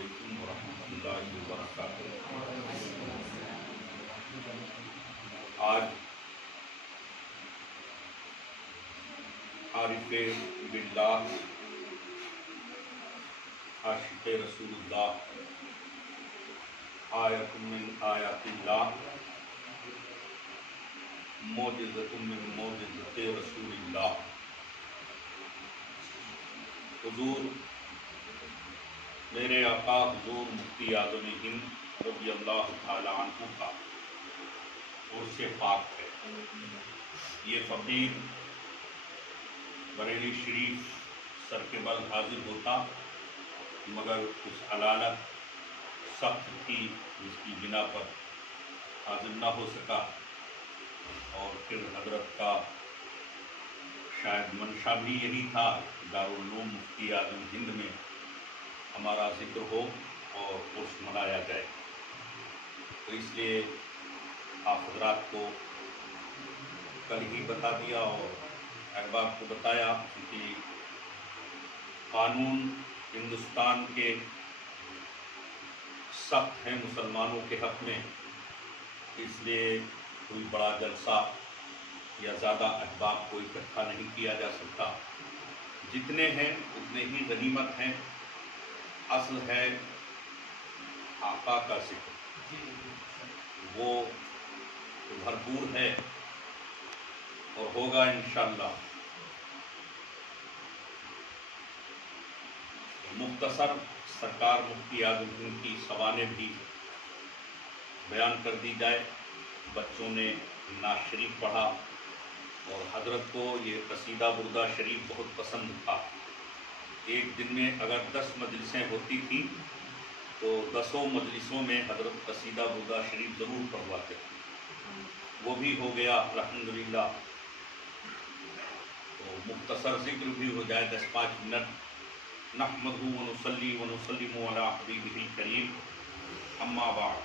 علیکم ورحمۃ اللہ وبرکاتہ۔ آج عارف باللہ، عاشق رسول اللہ، آیت من آیات اللہ، معجزۃ من معجزات رسول اللہ، حضور میرے آقا حضور مفتی اعظم ہند رضی اللہ تعالی عنہ کا عرس پاک ہے۔ یہ فقیر بریلی شریف سر کے بل حاضر ہوتا، مگر اس علالت سخت تھی جس کی بنا پر حاضر نہ ہو سکا، اور پھر حضرت کا شاید منشا بھی یہی تھا دارالعلوم مفتی اعظم ہند میں ہمارا ذکر ہو اور عرس منایا جائے، تو اس لیے آپ حضرات کو کل ہی بتا دیا اور احباب کو بتایا کہ قانون ہندوستان کے سخت ہیں مسلمانوں کے حق میں، اس لیے کوئی بڑا جلسہ یا زیادہ احباب کو اکٹھا نہیں کیا جا سکتا۔ جتنے ہیں اتنے ہی غنیمت ہیں، اصل ہے آقا کا ذکر، وہ بھرپور ہے اور ہوگا انشاءاللہ۔ مختصر سرکار مفتی اعظم ہند کی سوانح بھی بیان کر دی جائے۔ بچوں نے نعت شریف پڑھا اور حضرت کو یہ قصیدہ بردہ شریف بہت پسند تھا۔ ایک دن میں اگر 10 مجلسیں ہوتی تھیں تو 10 مجلسوں میں حضرت قصیدہ بردہ شریف ضرور پڑھواتے تھے، وہ بھی ہو گیا الحمدللہ۔ تو مختصر ذکر بھی ہو جائے 10-5 منٹ۔ نحمدہ ونصلی ونسلم علی حبیبہ الکریم، اما بعد،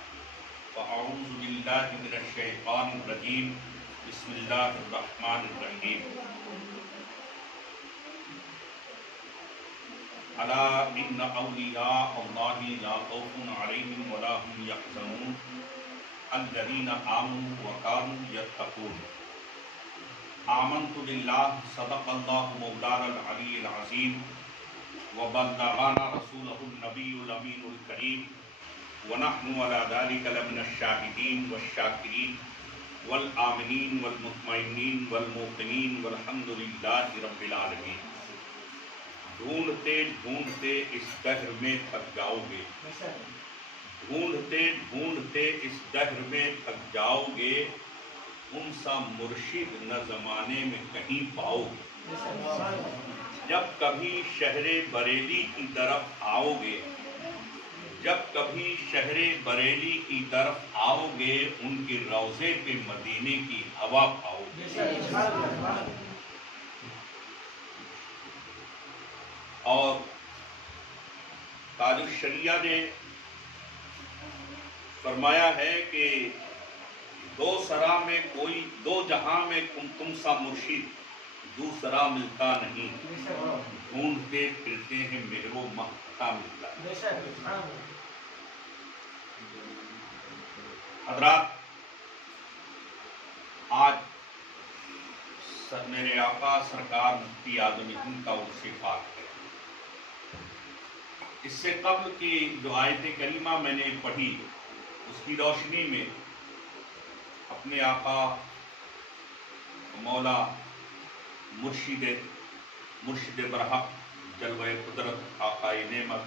فاعوذ باللہ من الشیطان الرجیم، بسم اللہ الرحمن الرحیم۔ الا ان اولیاء اللہ لا خوف علیہم ولا هم یحزنون الذین آمنوا وکانوا یتقون۔ آمنت باللہ، صدق اللہ مولانا العلی العظیم، وبلغنا رسولہ النبی الامین الکریم، ونحن علی ذلک لمن الشاہدین والشاکرین والآمنین والمطمئنین والموقنین والحمد للہ رب العالمین۔ ڈھونڈتے ڈھونڈتے اس دہر میں تھک جاؤ گے، ڈھونڈتے ڈھونڈتے اس دہر میں تھک جاؤ گے، ان سا مرشد نہ زمانے میں کہیں پاؤ گے۔ جب کبھی شہر بریلی کی طرف آؤ گے، جب کبھی شہر بریلی کی طرف آؤ گے، ان کے روضے پہ مدینے کی ہوا پاؤ گے۔ اور تاج الشریعہ نے فرمایا ہے کہ دو سرا میں کوئی، دو جہاں میں تم سا مرشد دوسرا ملتا نہیں، ڈھونڈتے پھرتے ہیں مہر و مہتا ملتا ہے۔ حضرات، آج میرے آقا سرکار مفتی اعظم ہند کا عرس پاک ہے۔ اس سے قبل کی جو آیت کریمہ میں نے پڑھی، اس کی روشنی میں اپنے آقا مولا مرشد برحق جلوہ قدرت آقائے نعمت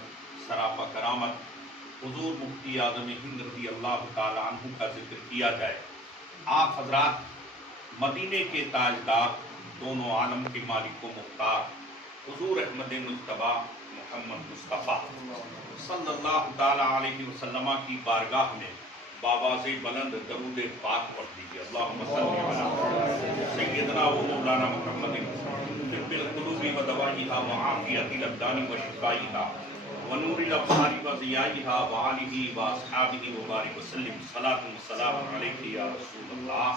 سراپا کرامت حضور مفتی اعظم ہند رضی اللہ تعالی عنہ کا ذکر کیا جائے۔ آپ حضرات مدینے کے تاجدار، دونوں عالم کے مالک و مختار حضور احمد مجتبیٰ محمد مصطفیٰ صلی اللہ تعالی علیہ وسلم کی بارگاہ میں بآواز بلند درود پاک پڑھ دیجیے۔ اللہم صلی علی سیدنا و مولانا محمد طب القلوب و دوائیہا و عافیت الابدان و شفائیہا و نور الابصار و ضیائیہا و آلہ و اصحابہ و بارک وسلم۔ صلاۃ و سلام علیک یا رسول اللہ،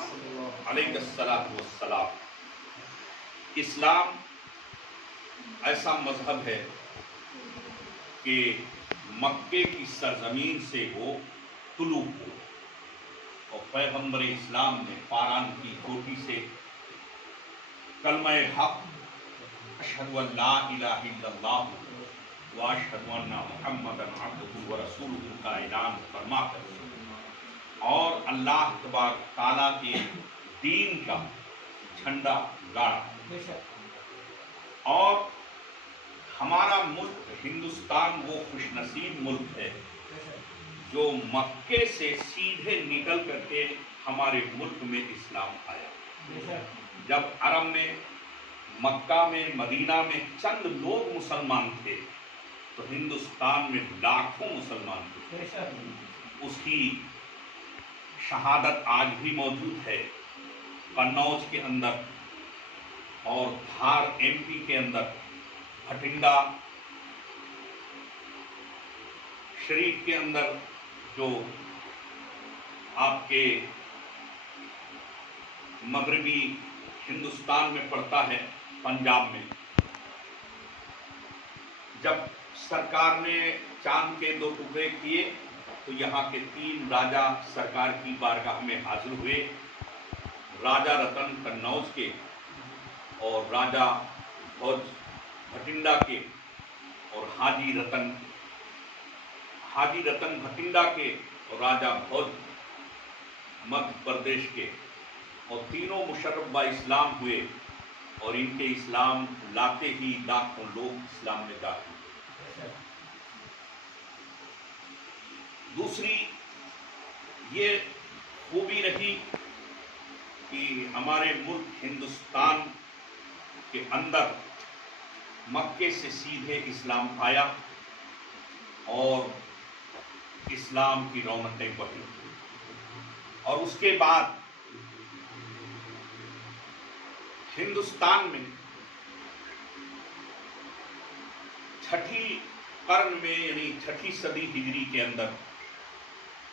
علیک الصلاۃ والسلام۔ اسلام ایسا مذہب ہے کہ مکے کی سرزمین سے وہ طلوع ہو اور پیغمبر اسلام نے پاران کی چوٹی سے کلمہ حق اشہد ان لا الہ الا اللہ و اشہد ان محمدا عبدہ و رسولہ کا اعلان فرما کر اور اللہ تبارک تعالیٰ کے دین کا جھنڈا گاڑا۔ اور ہمارا ملک ہندوستان وہ خوش نصیب ملک ہے جو مکے سے سیدھے نکل کر کے ہمارے ملک میں اسلام آیا۔ جب عرب میں مکہ میں مدینہ میں چند لوگ مسلمان تھے تو ہندوستان میں لاکھوں مسلمان تھے۔ اس کی شہادت آج بھی موجود ہے قنوج کے اندر اور دھار MP کے اندر، بھٹنڈا شریف کے اندر جو آپ کے مغربی ہندوستان میں پڑتا ہے، پنجاب میں، جب سرکار نے چاند کے 2 ٹکڑے کیے تو یہاں کے 3 راجا سرکار کی بارگاہ میں حاضر ہوئے، راجا رتن قنوج کے اور راجا بھوج بھٹنڈا کے اور حاجی رتن بھٹنڈا کے اور راجا بھوج مدھیہ پردیش کے، اور تینوں مشرف با اسلام ہوئے اور ان کے اسلام لاتے ہی لاکھوں لوگ اسلام میں داخل ہوئے۔ دوسری یہ خوبی رہی کہ ہمارے ملک ہندوستان کے اندر مکے سے سیدھے اسلام آیا اور اسلام کی رونقیں بڑھی، اور اس کے بعد ہندوستان میں 6ٹھی قرن میں یعنی 6ٹھی صدی ہجری کے اندر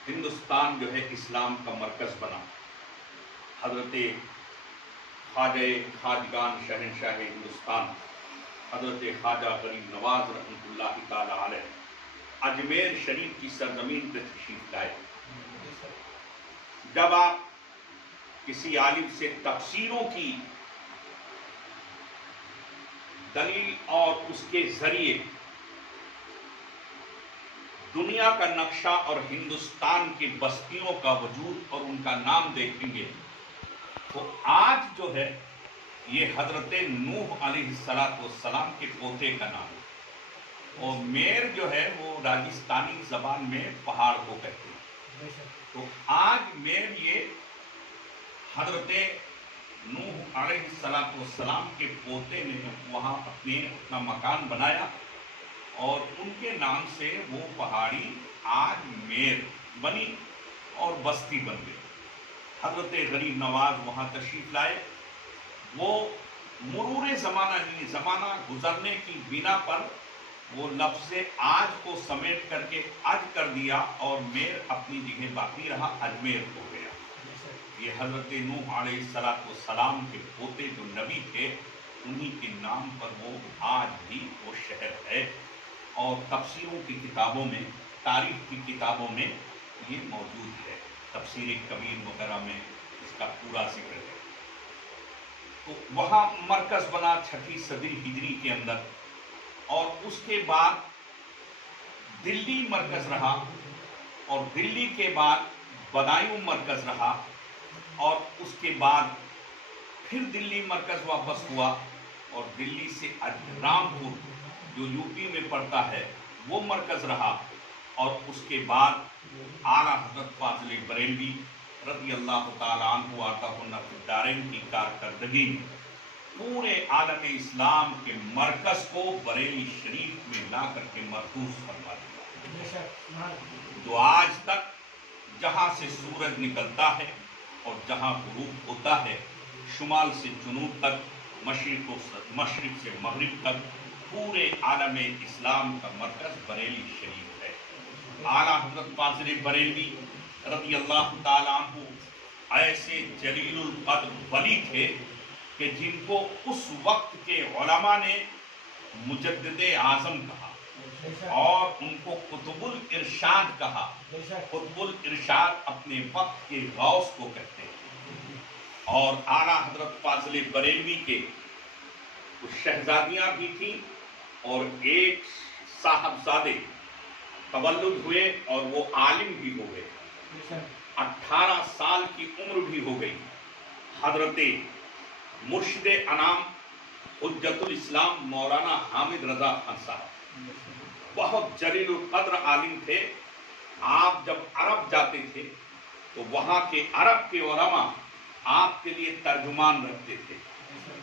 ہندوستان جو ہے اسلام کا مرکز بنا۔ حضرت خواجہ خواجگان شہنشاہ ہندوستان حضرت خواجہ غریب نواز رحمۃ اللہ تعالی علیہ اجمیر شریف کی سرزمین پہ تشریف لائے۔ جب آپ کسی عالم سے تفسیروں کی دلیل اور اس کے ذریعے دنیا کا نقشہ اور ہندوستان کی بستیوں کا وجود اور ان کا نام دیکھیں گے تو آج جو ہے یہ حضرت نوح علیہ السلام کے پوتے کا نام ہے، اور میر جو ہے وہ راجستھانی زبان میں پہاڑ کو کہتے ہیں۔ تو آج میر یہ حضرت نوح علیہ السلام کے پوتے نے وہاں اپنا مکان بنایا اور ان کے نام سے وہ پہاڑی آج میر بنی اور بستی بن گئی۔ حضرت غریب نواز وہاں تشریف لائے، وہ مرور زمانہ نہیں، زمانہ گزرنے کی بنا پر وہ لفظ آج کو سمیٹ کر کے اج کر دیا اور میر اپنی جگہ باقی رہا، اجمیر ہو گیا۔ یہ حضرت نوح علیہ السلام کے پوتے جو نبی تھے انہی کے نام پر وہ آج بھی وہ شہر ہے، اور تفسیروں کی کتابوں میں، تاریخ کی کتابوں میں یہ موجود ہے، تفسیر کبیر وغیرہ میں اس کا پورا ذکر ہے۔ تو وہاں مرکز بنا 6ٹھی صدی ہجری کے اندر، اور اس کے بعد دلی مرکز رہا، اور دلی کے بعد بدایوں مرکز رہا، اور اس کے بعد پھر دلی مرکز واپس ہوا، اور دلی سے رامپور جو یوپی میں پڑتا ہے وہ مرکز رہا، اور اس کے بعد اعلیٰ حضرت فاضل بریلوی رضی اللہ تعالیٰ عنہ وارضاہ فی الدارین کی کارکردگی میں پورے عالم اسلام کے مرکز کو بریلی شریف میں لا کر کے مرکوز فرما دیا، جو آج تک جہاں سے سورج نکلتا ہے اور جہاں غروب ہوتا ہے، شمال سے جنوب تک، مشرق سے مغرب تک، پورے عالم اسلام کا مرکز بریلی شریف ہے۔ اعلیٰ حضرت فاضل بریلوی رضی اللہ تعالیٰ عنہ ایسے جلیل القدر ولی تھے کہ جن کو اس وقت کے علماء نے مجدد اعظم کہا، اور ان کو قطب الارشاد کہا. قطب الارشاد اپنے وقت کے غوث کو کہتے ہیں. اور اعلیٰ حضرت فاضل بریلوی کے کچھ شہزادیاں بھی تھیں اور ایک صاحبزادے تولد ہوئے اور وہ عالم بھی ہو گئے. 18 سال کی عمر بھی ہو گئی. حضرت مرشد انام حجت الاسلام مولانا حامد رضا خان صاحب بہت جلیل القدر عالم تھے. آپ جب عرب جاتے تھے تو وہاں کے عرب کے علماء آپ کے لیے ترجمان رکھتے تھے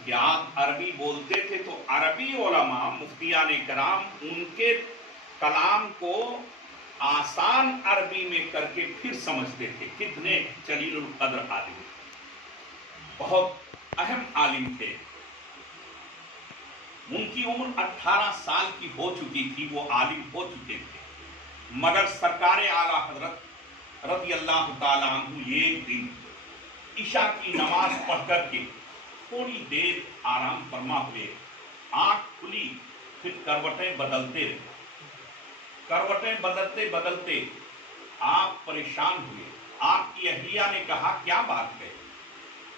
کہ آپ عربی بولتے تھے تو عربی علماء مفتیان کرام ان کے کلام کو آسان عربی میں کر کے پھر سمجھتے تھے. کتنے جلیل القدر عالم، بہت اہم عالم تھے. ان کی عمر 18 سال کی ہو چکی تھی، وہ عالم ہو چکے تھے، مگر سرکار اعلیٰ حضرت رضی اللہ تعالیٰ عنہ ایک دن عشاء کی نماز پڑھ کر کے تھوڑی دیر آرام فرما ہوئے. آنکھ کھلی، پھر کروٹیں بدلتے رہے. کروٹیں بدلتے بدلتے آپ پریشان ہوئے. آپ کی اہلیہ نے کہا کیا بات ہے؟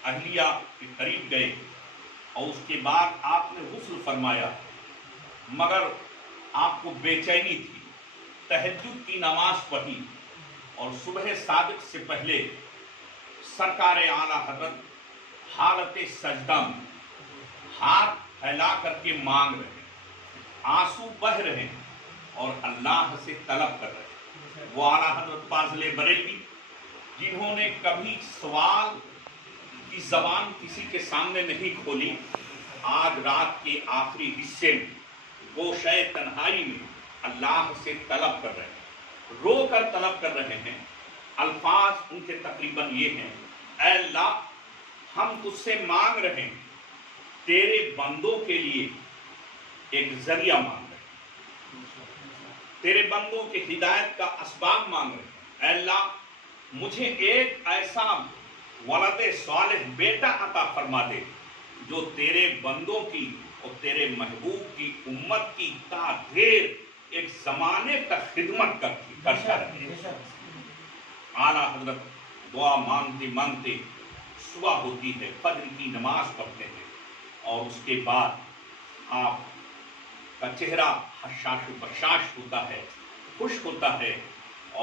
اہلیہ کے قریب گئے اور اس کے بعد آپ نے غسل فرمایا، مگر آپ کو بے چینی تھی. تہجد کی نماز پڑھی اور صبح صادق سے پہلے سرکار اعلیٰ حضرت حالت سجدہ میں ہاتھ پھیلا کر کے مانگ رہے ہیں، آنسو بہہ رہے ہیں اور اللہ سے طلب کر رہے ہیں. وہ اعلیٰ حضرت فاضل بریلوی جنہوں نے کبھی سوال کی زبان کسی کے سامنے نہیں کھولی، آج رات کے آخری حصے میں گوشۂ تنہائی میں اللہ سے طلب کر رہے ہیں، رو کر طلب کر رہے ہیں. الفاظ ان کے تقریباً یہ ہیں: اے اللہ، ہم تجھ سے مانگ رہے ہیں، تیرے بندوں کے لیے ایک ذریعہ مانگ رہے ہیں، تیرے بندوں کے ہدایت کا اسباب مانگ رہے ہیں. اے اللہ، مجھے ایک ایسا ولد صالح بیٹا عطا فرما دے جو تیرے بندوں کی اور تیرے محبوب کی امت کی تا دیر ایک زمانے تک خدمت کرتا رہے. اعلیٰ حضرت دعا مانگتے مانگتے صبح ہوتی ہے، فجر کی نماز پڑھتے ہیں اور اس کے بعد آپ کا چہرہ حشاش و بشاش ہوتا ہے، خوش ہوتا ہے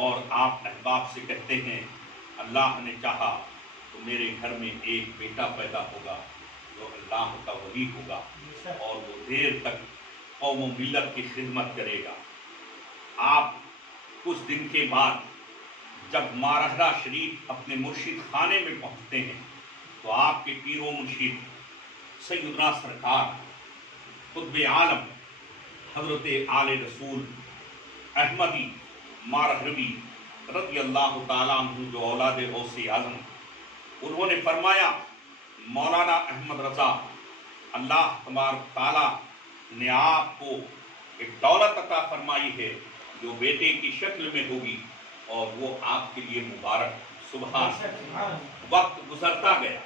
اور آپ احباب سے کہتے ہیں اللہ نے چاہا تو میرے گھر میں ایک بیٹا پیدا ہوگا جو اللہ کا ولی ہوگا اور وہ دیر تک قوم و ملت کی خدمت کرے گا. آپ کچھ دن کے بعد جب مارہرہ شریف اپنے مرشد خانے میں پہنچتے ہیں تو آپ کے پیر و مرشد سیدنا سرکار قطب عالم حضرت آل رسول احمدی مارہروی رضی اللہ تعالیٰ عنہ جو اولاد غوث اعظم، انہوں نے فرمایا مولانا احمد رضا، اللہ تبارک تعالیٰ نے آپ کو ایک دولت عطا فرمائی ہے جو بیٹے کی شکل میں ہوگی اور وہ آپ کے لیے مبارک. سبحان. وقت گزرتا گیا،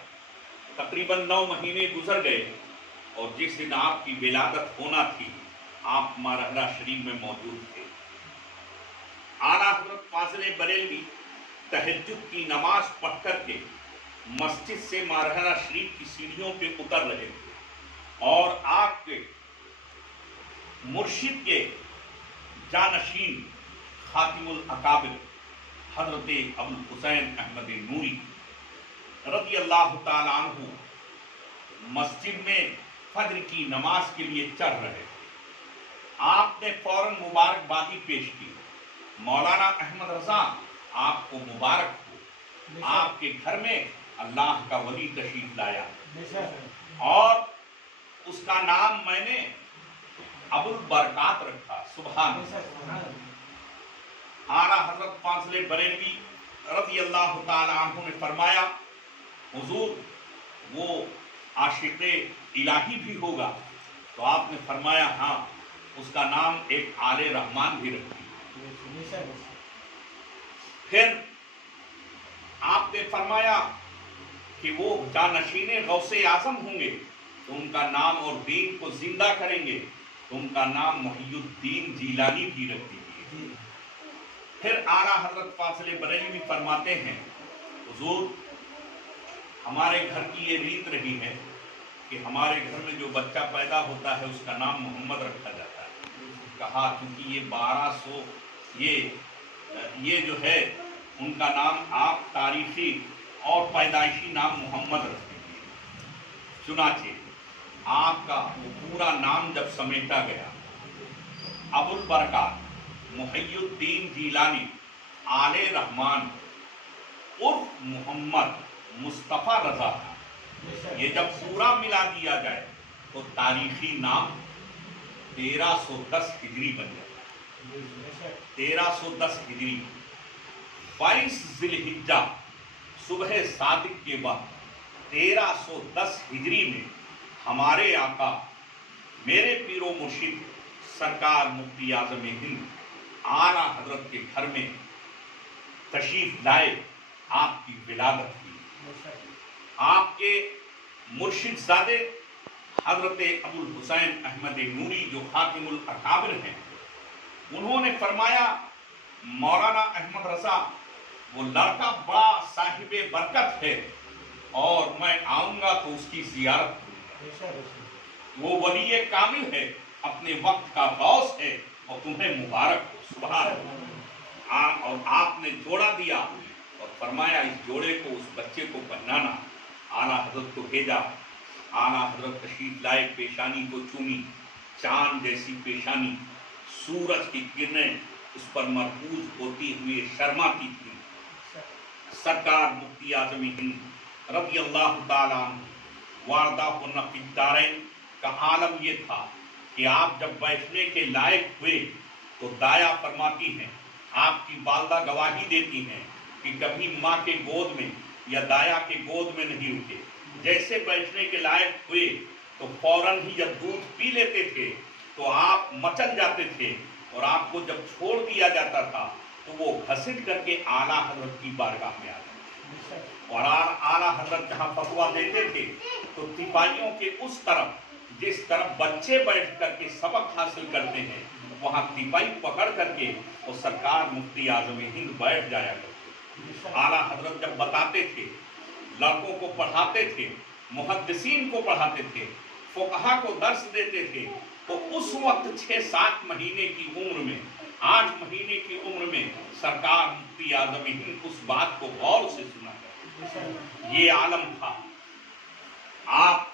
تقریباً 9 مہینے گزر گئے اور جس دن آپ کی ولادت ہونا تھی آپ مارہرہ شریف میں موجود تھے. اعلیٰ حضرت فاضل بریلوی تہجد کی نماز پڑھ کر کے مسجد سے مارہرہ شریف کی سیڑھیوں پہ اتر رہے تھے اور آپ کے مرشد کے جانشین خاتم الاکابر حضرت ابوالحسین احمد نوری رضی اللہ تعالیٰ عنہ مسجد میں فجر کی نماز کے لیے چڑھ رہے تھے. آپ نے فوراً مبارکبادی پیش کی، مولانا احمد رضا آپ کو مبارک ہو، آپ کے گھر میں اللہ کا ولی تشریف لایا اور اس کا نام میں نے ابو البرکات رکھا. سبحان. اعلیٰ حضرت فاضل بریلوی رضی اللہ تعالی عنہ نے فرمایا حضور وہ عاشق الہی بھی ہوگا؟ تو آپ نے فرمایا ہاں، اس کا نام ایک آل رحمان بھی رکھی. پھر آپ نے فرمایا کہ وہ جانشین غوث اعظم ہوں گے تو ان کا نام اور دین کو زندہ کریں گے. تو ان کا نام محی الدین جیلانی بھی رکھ دیجیے۔ پھر اعلیٰ حضرت فاضل بریلوی فرماتے ہیں حضور ہمارے گھر کی یہ ریت رہی ہے کہ ہمارے گھر میں جو بچہ پیدا ہوتا ہے اس کا نام محمد رکھا جاتا ہے۔ کہا کیونکہ یہ 1200 یہ جو ہے ان کا نام آپ تاریخی اور پیدائشی نام محمد رکھ دیجیے۔ چنانچہ آپ کا وہ پورا نام جب سمیٹا گیا ابو البرکات محی الدین جیلانی آل رحمان عرف محمد مصطفیٰ رضا تھا۔ یہ جب پورا ملا دیا جائے تو تاریخی نام 1310 ہجری بن جاتا ہے۔ 1310 ہجری 22 ذی الحجہ صبح صادق کے بعد 1310 ہجری میں ہمارے آقا میرے پیر و مرشد سرکار مفتی اعظم ہند اعلیٰ حضرت کے گھر میں تشریف لائے، آپ کی ولادت ہوئی۔ آپ کے مرشد زادے حضرت ابو الحسین احمد نوری جو خاتم الاکابر ہیں، انہوں نے فرمایا مولانا احمد رضا وہ لڑکا بڑا صاحب برکت ہے اور میں آؤں گا تو اس کی زیارت کروں گا۔ وہ ولی کامل ہے، اپنے وقت کا غوث ہے اور تمہیں مبارک ہو۔ سبحان اللہ۔ اور آپ نے جوڑا دیا اور فرمایا اس جوڑے کو اس بچے کو پہنانا۔ اعلیٰ حضرت کو بھیجا، اعلیٰ حضرت تشریف لائے، پیشانی کو چومی، چاند جیسی پیشانی، سورج کی کرنیں اس پر مرکوز ہوتی ہوئے شرماتی تھی۔ سرکار مفتی اعظم ہند رضی اللہ تعالیٰ عنہ واردہ نفی الدارین کا عالم یہ تھا کہ آپ جب بیٹھنے کے لائق ہوئے تو دایا فرماتی ہیں، آپ کی والدہ گواہی دیتی ہیں کہ کبھی ماں کے گود میں یا دایا کے گود میں نہیں اٹھے۔ جیسے بیٹھنے کے لائق ہوئے تو فوراً ہی جب دودھ پی لیتے تھے تو آپ مچل جاتے تھے، اور آپ کو جب چھوڑ دیا جاتا تھا تو وہ گھسٹ کر کے اعلیٰ حضرت کی بارگاہ میں آ جاتے تھے۔ اور اعلیٰ حضرت جہاں فتویٰ دیتے تھے تو تپاہیوں کے اس طرف جس طرف بچے بیٹھ کر کے سبق حاصل کرتے ہیں وہاں تپاہی پکڑ کر کے اور سرکار مفتی اعظم ہند بیٹھ جایا کرتے۔ اعلیٰ حضرت جب بتاتے تھے، لڑکوں کو پڑھاتے تھے، محدثین کو پڑھاتے تھے، فقہا کو درس دیتے تھے، تو اس وقت 6-7 مہینے کی عمر میں، 8 مہینے کی عمر میں سرکار مفتی اعظم ہند اس بات کو غور سے سنا کرتے۔ یہ عالم تھا، آپ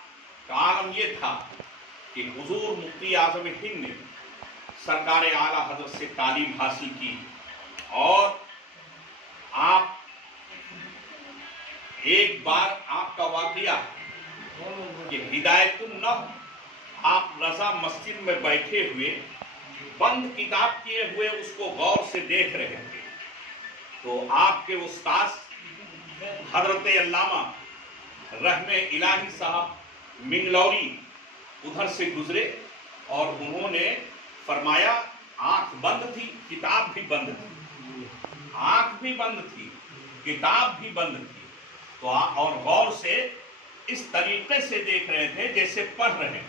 کا عالم یہ تھا کہ حضور مفتی اعظم ہند نے سرکار اعلیٰ حضرت سے تعلیم حاصل کی، اور آپ ایک بار آپ کا واقعہ کہ ہدایت النحو آپ رضا مسجد میں بیٹھے ہوئے بند کتاب کیے ہوئے اس کو غور سے دیکھ رہے تھے، تو آپ کے استاذ حضرت علامہ رحم الہی صاحب منگلوری ادھر سے گزرے اور انہوں نے فرمایا آنکھ بند تھی، کتاب بھی بند تھی، آنکھ بھی بند تھی، کتاب بھی بند تھی، تو اور غور سے اس طریقے سے دیکھ رہے تھے جیسے پڑھ رہے ہیں۔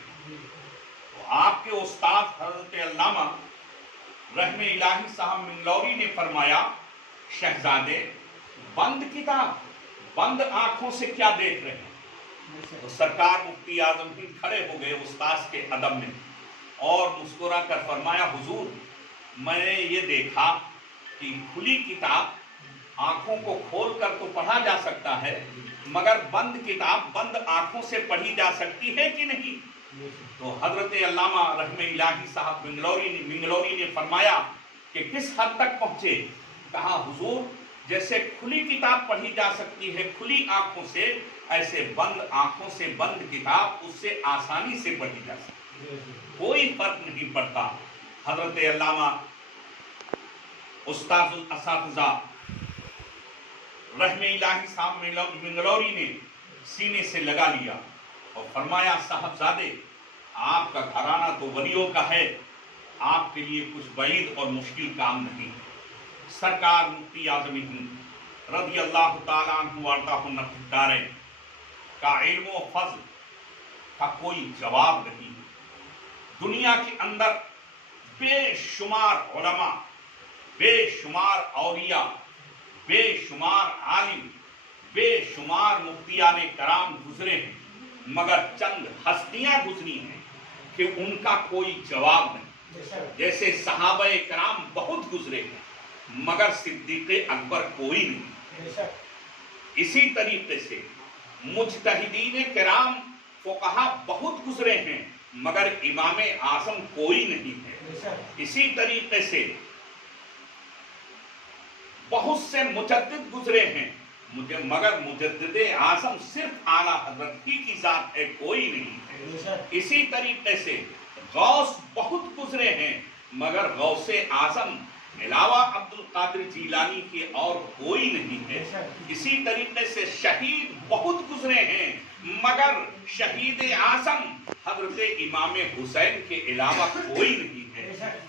تو آپ کے استاد حضرت علامہ رحم الہی صاحب منگلوری نے فرمایا شہزادے بند کتاب بند آنکھوں سے کیا دیکھ رہے ہیں؟ تو سرکار مفتی اعظم ہند کھڑے ہو گئے استاذ کے ادب میں اور مسکرا کر فرمایا حضور میں نے یہ دیکھا کہ کھلی کتاب آنکھوں کو کھول کر تو پڑھا جا سکتا ہے، مگر بند کتاب بند آنکھوں سے پڑھی جا سکتی ہے کہ نہیں؟ تو حضرت علامہ رحم الہی صاحب منگلوری نے فرمایا کہ کس حد تک پہنچے؟ کہا حضور جیسے کھلی کتاب پڑھی جا سکتی ہے کھلی آنکھوں سے، ایسے بند آنکھوں سے بند کتاب اس سے آسانی سے پڑھی جا سکتی ہے، کوئی فرق نہیں پڑتا۔ حضرت علامہ استاذ الاساتذہ رحم الہی صاحب منگلوری نے سینے سے لگا لیا اور فرمایا صاحبزادے آپ کا گھرانہ تو ولیوں کا ہے، آپ کے لیے کچھ بعید اور مشکل کام نہیں۔ سرکار مفتی اعظم ہند رضی اللہ تعالیٰ عنہ وارضاہ النفی الدارین کا علم و فضل کا کوئی جواب نہیں۔ دنیا کے اندر بے شمار علماء، بے شمار اولیاء، بے شمار عالم، بے شمار مفتیان کرام گزرے ہیں، مگر چند ہستیاں گزری ہیں کہ ان کا کوئی جواب نہیں۔ جیسے صحابہ کرام بہت گزرے ہیں مگر صدیق اکبر کوئی نہیں۔ اسی طریقے سے مجتہدین کرام فقہا بہت گزرے ہیں مگر امام اعظم کوئی نہیں ہے۔ اسی طریقے سے بہت سے مجدد گزرے ہیں مگر مجدد اعظم صرف اعلیٰ حضرت ہی کی ذات ہے، کوئی نہیں ہے۔ اسی طریقے سے غوث بہت گزرے ہیں مگر غوث اعظم علاوہ عبد القادر جیلانی کے اور کوئی نہیں ہے۔ اسی طریقے سے شہید بہت گزرے ہیں مگر شہید اعظم حضرت امام حسین کے علاوہ کوئی نہیں ہے۔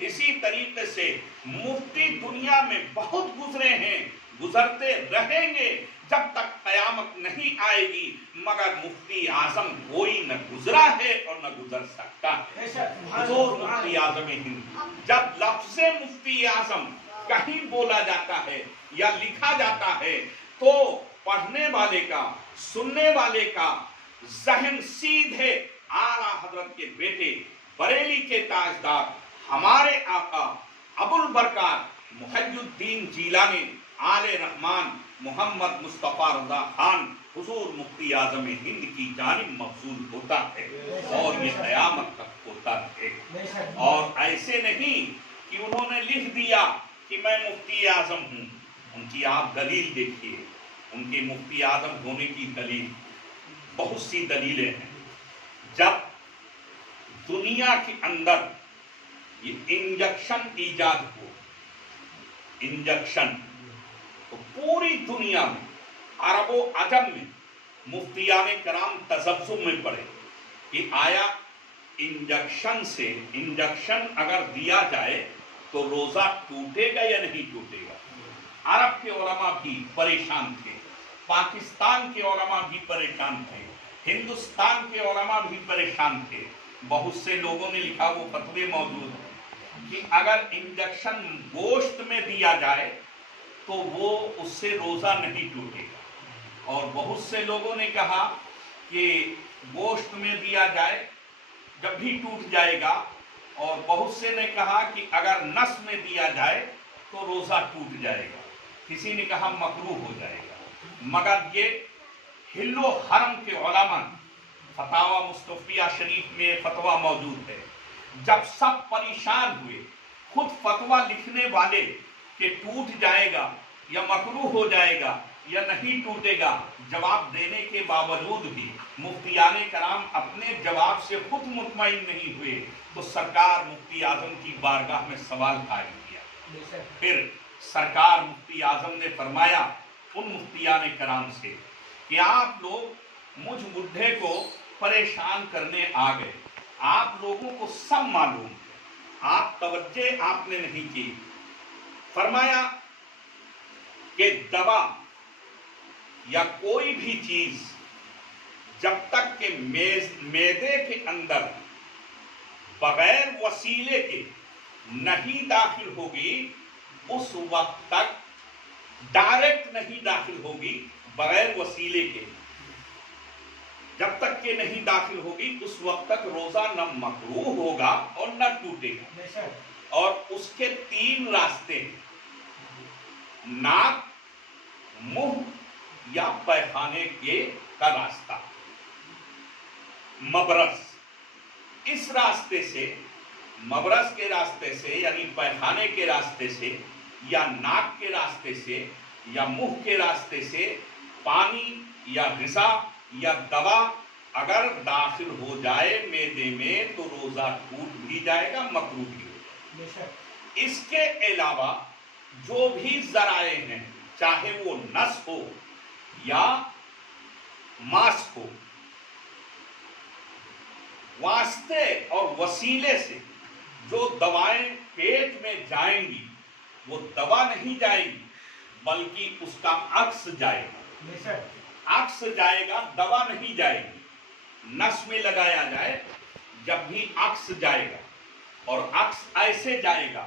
اسی طریقے سے مفتی دنیا میں بہت گزرے ہیں، گزرتے رہیں گے جب تک قیامت نہیں آئے گی، مگر مفتی اعظم کوئی نہ گزرا ہے اور نہ گزر سکتا ہے۔ حضور مفتی اعظم ہند، جب لفظ مفتی اعظم کہیں بولا جاتا ہے یا لکھا جاتا ہے تو پڑھنے والے کا، سننے والے کا ذہن سیدھے اعلیٰ حضرت کے بیٹے بریلی کے تاجدار ہمارے آقا ابو البرکات محی الدین جیلانی آل رحمان محمد مصطفیٰ رضا خان حضور مفتی اعظم ہند کی جانب مبذول ہوتا ہے اور یہ قیامت تک ہوتا ہے۔ اور ایسے نہیں کہ انہوں نے لکھ دیا کہ میں مفتی اعظم ہوں، ان کی آپ دلیل دیکھیے، ان کے مفتی اعظم ہونے کی دلیل بہت سی دلیلیں ہیں۔ جب دنیا کے اندر یہ انجیکشن ایجاد ہو، انجیکشن، تو پوری دنیا میں عرب و عجم میں مفتیان کرام تذبذب میں پڑے کہ آیا انجیکشن اگر دیا جائے تو روزہ ٹوٹے گا یا نہیں ٹوٹے گا۔ عرب کے علماء بھی پریشان تھے، پاکستان کے علماء بھی پریشان تھے، ہندوستان کے علماء بھی پریشان تھے۔ بہت سے لوگوں نے لکھا، وہ فتوے موجود ہیں کہ اگر انجیکشن گوشت میں دیا جائے تو وہ اس سے روزہ نہیں ٹوٹے گا، اور بہت سے لوگوں نے کہا کہ گوشت میں دیا جائے جب بھی ٹوٹ جائے گا، اور بہت سے نے کہا کہ اگر نس میں دیا جائے تو روزہ ٹوٹ جائے گا، کسی نے کہا مکروہ ہو جائے گا۔ مگر یہ حل و حرم کے علماء، فتاوی مصطفیہ شریف میں فتویٰ موجود ہے، جب سب پریشان ہوئے، خود فتویٰ لکھنے والے کہ ٹوٹ جائے گا یا مکروہ ہو جائے گا یا نہیں ٹوٹے گا، جواب دینے کے باوجود بھی مفتیان کرام اپنے جواب سے خود مطمئن نہیں ہوئے تو سرکار مفتی اعظم کی بارگاہ میں سوال قائم کیا۔ پھر سرکار مفتی اعظم نے فرمایا ان مفتیان کرام سے کہ آپ لوگ مجھ بڈھے کو پریشان کرنے آ گئے، آپ لوگوں کو سب معلوم ہے، آپ توجہ آپ نے نہیں کی۔ فرمایا کہ دوا یا کوئی بھی چیز جب تک کہ معدے کے اندر بغیر وسیلے کے نہیں داخل ہوگی، اس وقت تک ڈائریکٹ نہیں داخل ہوگی، بغیر وسیلے کے جب تک کہ نہیں داخل ہوگی اس وقت تک روزہ نہ مکروہ ہوگا اور نہ ٹوٹے گا۔ اور اس کے 3 راستے ہیں، ناک، منہ یا پیخانے کا راستہ، مبرز۔ اس راستے سے، مبرز کے راستے سے یعنی پیخانے کے راستے سے یا ناک کے راستے سے یا منہ کے راستے سے پانی یا غذا یا دوا اگر داخل ہو جائے معدے میں تو روزہ ٹوٹ بھی جائے گا، مکروہ بھی ہو جائے گا۔ اس کے علاوہ جو بھی ذرائع ہیں، چاہے وہ نس ہو یا ماس ہو، واسطے اور وسیلے سے جو دوائیں پیٹ میں جائیں گی وہ دوا نہیں جائے گی بلکہ اس کا عکس جائے گا، عکس جائے گا، دوا نہیں جائے گی۔ نس میں لگایا جائے، جب بھی عکس جائے گا اور عکس ایسے جائے گا،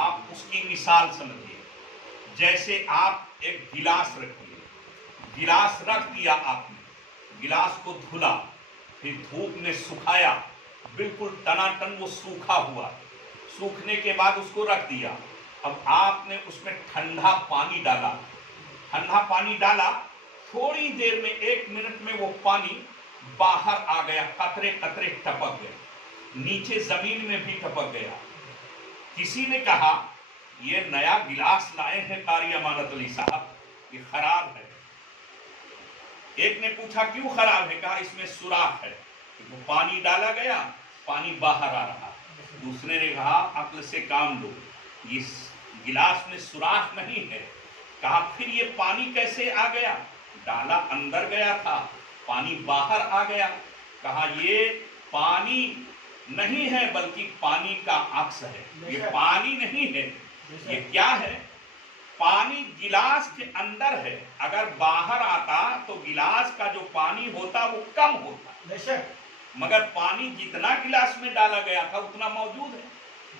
آپ اس کی مثال سمجھیے، جیسے آپ ایک گلاس رکھیے، گلاس رکھ دیا آپ نے، گلاس کو دھلا، پھر دھوپ میں سکھایا، بالکل ٹناٹن وہ سوکھا ہوا، سوکھنے کے بعد اس کو رکھ دیا، اب آپ نے اس میں ٹھنڈا پانی ڈالا، ٹھنڈا پانی ڈالا، تھوڑی دیر میں 1 منٹ میں وہ پانی باہر آ گیا، قطرے قطرے ٹپک گئے، نیچے زمین میں بھی ٹپک گیا۔ کسی نے کہا یہ نیا گلاس لائے ہیں قاری امانت علی صاحب، یہ خراب ہے۔ ایک نے پوچھا کیوں خراب ہے؟ کہا اس میں سوراخ ہے، وہ پانی ڈالا گیا، پانی باہر آ رہا۔ دوسرے نے کہا عقل سے کام لو، اس گلاس میں سوراخ نہیں ہے۔ کہا پھر یہ پانی کیسے آ گیا؟ ڈالا اندر گیا تھا، پانی باہر آ گیا۔ کہا یہ پانی نہیں ہے بلکہ پانی کا عکس ہے، یہ پانی نہیں ہے، یہ کیا ہے؟ پانی گلاس کے اندر ہے، اگر باہر آتا تو گلاس کا جو پانی ہوتا وہ کم ہوتا، مگر پانی جتنا گلاس میں ڈالا گیا تھا اتنا موجود ہے۔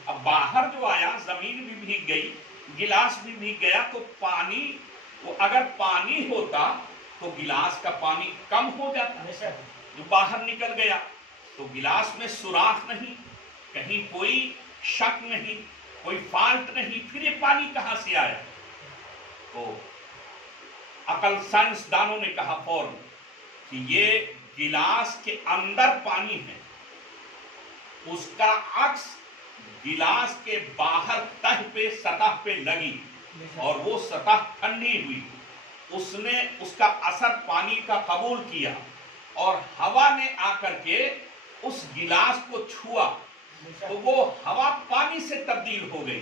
اب باہر جو آیا زمین بھی بھیگ گئی، گلاس بھی بھیگ گیا، تو پانی وہ اگر پانی ہوتا تو گلاس کا پانی کم ہو جاتا، جو باہر نکل گیا۔ تو گلاس میں سوراخ نہیں، کہیں کوئی شک نہیں، کوئی فالٹ نہیں، پھر یہ پانی کہاں سے آیا؟ تو عقل سائنس دانوں نے کہا فوراً کہ یہ گلاس کے اندر پانی ہے، اس کا عکس گلاس کے باہر تہ پہ سطح پہ لگی اور وہ سطح ٹھنڈی ہوئی، اس نے اس کا اثر پانی کا قبول کیا اور ہوا نے آ کر کے اس گلاس کو چھوا تو وہ ہوا پانی سے تبدیل ہو گئی۔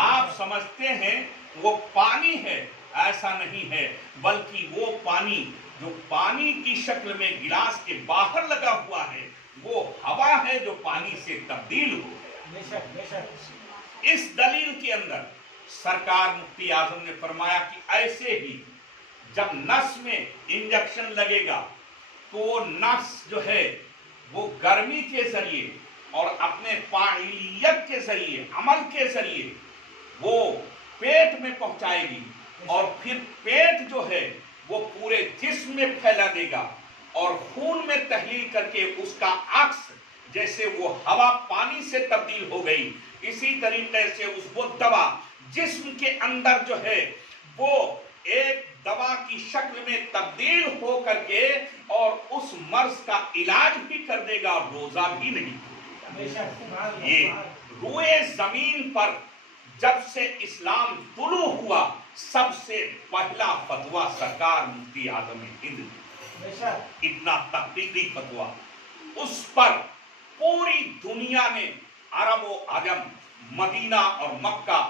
آپ سمجھتے ہیں وہ پانی ہے، ایسا نہیں ہے، بلکہ وہ پانی جو پانی کی شکل میں گلاس کے باہر لگا ہوا ہے وہ ہوا ہے جو پانی سے تبدیل ہو گئی۔ اس دلیل کے اندر سرکار مفتی اعظم نے فرمایا کہ ایسے ہی جب نس میں انجیکشن لگے گا تو وہ نس جو ہے وہ گرمی کے ذریعے اور اپنے فاعلیت کے ذریعے، عمل کے ذریعے وہ پیٹ میں پہنچائے گی اور پھر پیٹ جو ہے وہ پورے جسم میں پھیلا دے گا اور خون میں تحلیل کر کے اس کا عکس، جیسے وہ ہوا پانی سے تبدیل ہو گئی، اسی طریقے سے اس وہ دوا جسم کے اندر جو ہے وہ ایک دوا کی شکل میں تبدیل ہو کر کے اور اس مرض کا علاج بھی کر دے گا اور روزہ بھی نہیں۔ یہ روئے زمین پر جب سے اسلام طلوع ہوا سب سے پہلا فتویٰ سرکار مفتی اعظم ہند نے، اتنا تحقیقی فتویٰ، اس پر پوری دنیا نے، عرب و عجم، مدینہ اور مکہ،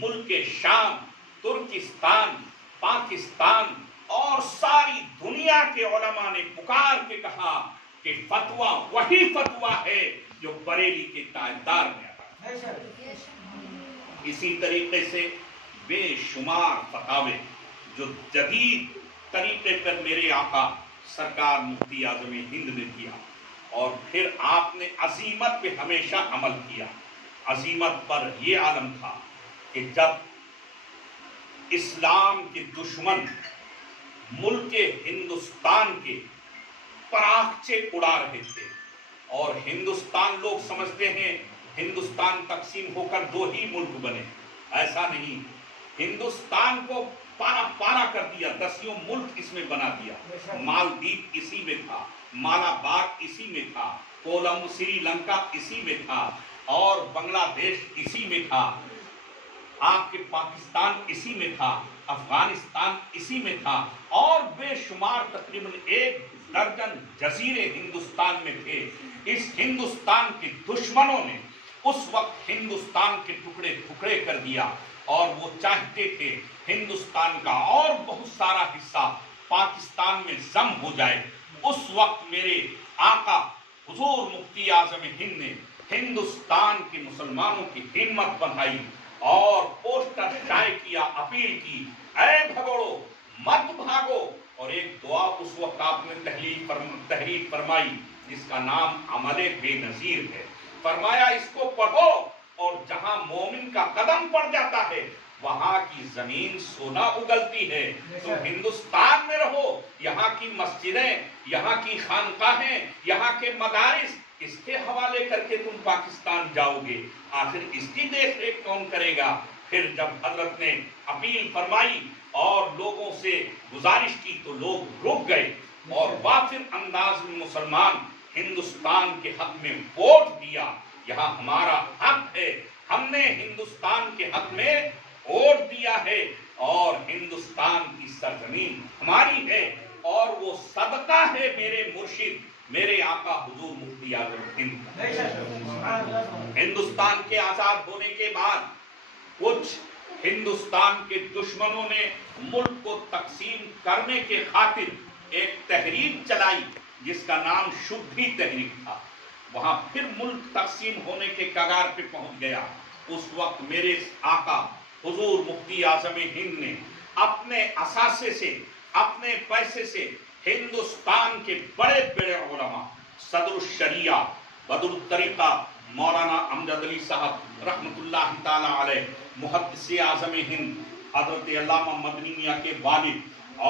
ملک شام، ترکستان، پاکستان اور ساری دنیا کے علماء نے پکار کے کہا کہ فتویٰ وہی فتویٰ ہے جو بریلی کے تاجدار میں آتا ہے۔ اسی طریقے سے بے شمار فتاوے جو جدید طریقے پر میرے آقا سرکار مفتی اعظم ہند نے دیا، اور پھر آپ نے عزیمت پہ ہمیشہ عمل کیا۔ عزیمت پر یہ عالم تھا کہ جب اسلام کے دشمن ملک ہندوستان کے پراخچے اڑا رہے تھے، اور ہندوستان لوگ سمجھتے ہیں ہندوستان تقسیم ہو کر 2 ہی ملک بنے، ایسا نہیں، ہندوستان کو پارا پارا کر دیا، 10 ملک اس میں بنا دیا۔ مالدیپ اسی میں تھا، مالابار اسی میں تھا، کولم سری لنکا اسی میں تھا، اور بنگلہ دیش اسی میں تھا، آپ کے پاکستان اسی میں تھا، افغانستان اسی میں تھا، اور بے شمار تقریباً 1 درجن جزیرے ہندوستان میں تھے۔ اس ہندوستان کے دشمنوں نے اس وقت ہندوستان کے ٹکڑے ٹکڑے کر دیا، اور وہ چاہتے تھے ہندوستان کا اور بہت سارا حصہ پاکستان میں ضم ہو جائے۔ اس وقت میرے آقا حضور مفتی اعظم ہند نے ہندوستان کے مسلمانوں کی ہمت بندھائی اور پوسٹر شائع کیا، اپیل کی، اے بھگوڑو مت بھاگو، اور ایک دعا اس وقت آپ نے تحریر فرمائی، جس کا نام عمل بے نظیر ہے. فرمایا اس کو پڑھو اور جہاں مومن کا قدم پڑ جاتا ہے وہاں کی زمین سونا اگلتی ہے. تو ہندوستان میں رہو، یہاں کی مسجدیں، یہاں کی خانقاہیں، یہاں کے مدارس، اس کے حوالے کر کے تم پاکستان جاؤ گے، آخر اس کی دیکھ ریکھ کون کرے گا؟ پھر جب حضرت نے اپیل فرمائی اور لوگوں سے گزارش کی تو لوگ رک گئے اور وافر انداز میں مسلمان ہندوستان کے حق میں ووٹ دیا. یہاں ہمارا حق ہے، ہم نے ہندوستان کے حق میں ووٹ دیا ہے اور ہندوستان کی سرزمین ہماری ہے اور وہ صدقہ ہے میرے مرشد میرے آقا حضور مفتی اعظم ہند. ہندوستان کے آزاد ہونے کے بعد کچھ ہندوستان کے دشمنوں نے ملک کو تقسیم کرنے کے خاطر ایک تحریک چلائی جس کا نام شدھی تحریک تھا. وہاں پھر ملک تقسیم ہونے کے کگار پہ پہنچ گیا. اس وقت میرے آقا حضور مفتی اعظم ہند نے اپنے اثاثے سے، اپنے پیسے سے ہندوستان کے بڑے بڑے علماء، صدر الشریعہ بدر الطریقہ مولانا امجد علی صاحب رحمت اللہ تعالی علیہ، محدث اعظم ہند حضرت علامہ مدنی میاں کے والد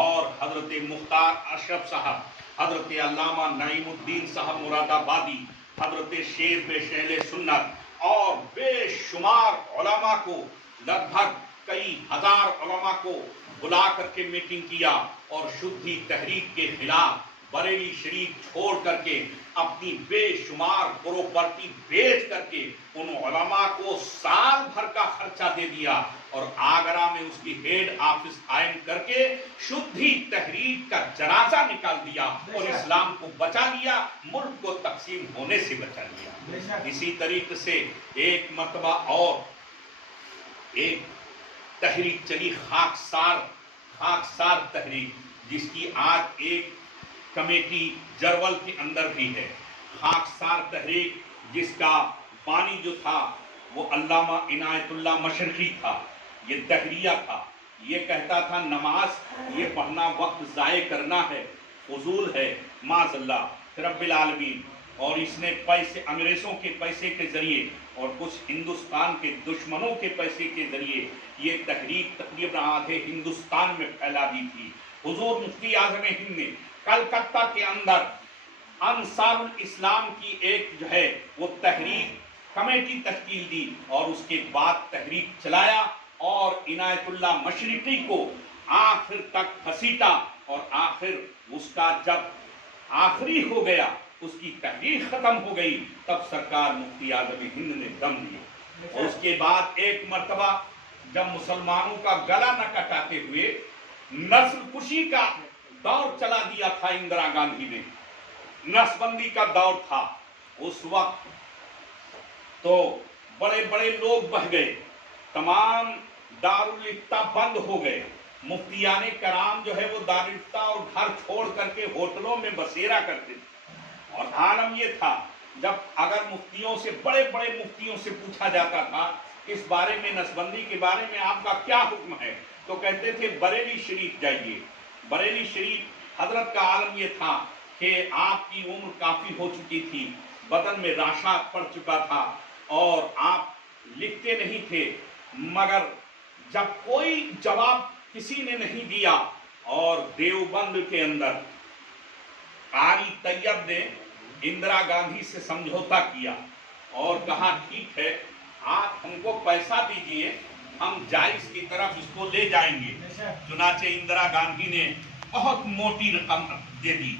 اور حضرت مختار اشرف صاحب، حضرت علامہ نعیم الدین صاحب مراد آبادی، حضرت شیر بے شہل سنت اور بے شمار علماء کو، لگ بھگ کئی ہزار علماء کو بلا کر کے میٹنگ کیا اور شدھی تحریک کے خلاف بریلی شریف چھوڑ کر کے اپنی بے شمار پراپرٹی بیچ کر کے ان علماء کو سال بھر کا خرچہ دے دیا اور آگرہ میں اس کی ہیڈ آفس قائم کر کے شدھی تحریک کا جنازہ نکال دیا اور اسلام کو بچا لیا، ملک کو تقسیم ہونے سے بچا لیا. اسی طریقے سے ایک مرتبہ اور ایک تحریک چلی خاکسار تحریک، جس کی آج ایک کمیٹی جرول کے اندر بھی ہے. خاکسار تحریک جس کا بانی جو تھا وہ علامہ عنایت اللہ مشرقی تھا. یہ دہریہ تھا، یہ کہتا تھا نماز یہ پڑھنا وقت ضائع کرنا ہے، فضول ہے، معاذ اللہ رب العالمین. اور اس نے پیسے، انگریزوں کے پیسے کے ذریعے اور کچھ ہندوستان کے دشمنوں کے پیسے کے ذریعے یہ تحریک تقریباً آدھے ہندوستان میں پھیلا دی تھی. حضور مفتی اعظم ہند نے کلکتہ کے اندر انصار الاسلام کی ایک جو ہے وہ تحریک کمیٹی تشکیل دی اور اس کے بعد تحریک چلایا اور عنایت اللہ مشرقی کو آخر تک گھسیٹا اور آخر اس کا جب آخری ہو گیا، اس کی تحریک ختم ہو گئی، تب سرکار مفتی اعظم ہند نے دم لیا. اور اس کے بعد ایک مرتبہ جب مسلمانوں کا گلا نہ کٹاتے ہوئے نسل کشی کا دور چلا دیا تھا اندرا گاندھی نے، نسل بندی کا دور تھا، اس وقت تو بڑے بڑے لوگ بہ گئے، تمام دارالافتاء بند ہو گئے. مفتیان کرام جو ہے وہ دارالافتاء اور گھر چھوڑ کر کے ہوٹلوں میں بسیرا کرتے تھے. اور عالم یہ تھا جب اگر مفتیوں سے، بڑے بڑے مفتیوں سے پوچھا جاتا تھا اس بارے میں، نسبندی کے بارے میں آپ کا کیا حکم ہے، تو کہتے تھے بریلی شریف جائیے. بریلی شریف حضرت کا عالم یہ تھا کہ آپ کی عمر کافی ہو چکی تھی، بدن میں راشات پڑ چکا تھا اور آپ لکھتے نہیں تھے. مگر جب کوئی جواب کسی نے نہیں دیا اور دیوبند کے اندر قاری طیب نے اندرا گاندھی سے سمجھوتا کیا اور کہا ٹھیک ہے آپ ہم کو پیسہ دیجئے، ہم جائز کی طرف اس کو لے جائیں گے. چنانچہ اندرا گاندھی نے بہت موٹی رقم دے دی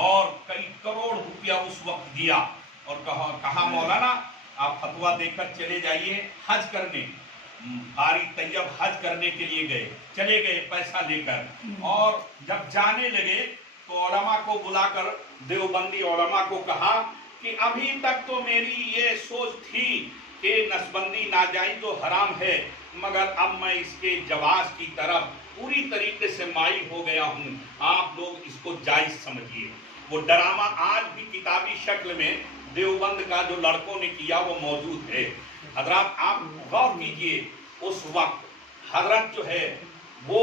اور کئی کروڑ روپیہ اس وقت دیا اور کہا مولانا آپ فتویٰ دے کر چلے جائیے حج کرنے. قاری طیب حج کرنے کے لیے گئے، چلے گئے پیسہ لے کر، اور جب جانے لگے تو علماء کو بلا کر دیوبندی علماء کو کہا کہ ابھی تک تو میری یہ سوچ تھی کہ نسبندی ناجائز و حرام ہے، مگر اب میں اس کے جواز کی طرف پوری طریقے سے مائل ہو گیا ہوں، آپ لوگ اس کو جائز سمجھیے. وہ ڈرامہ آج بھی کتابی شکل میں دیوبند کا جو لڑکوں نے کیا وہ موجود ہے. حضرات آپ غور کیجئے، اس وقت حضرت جو ہے وہ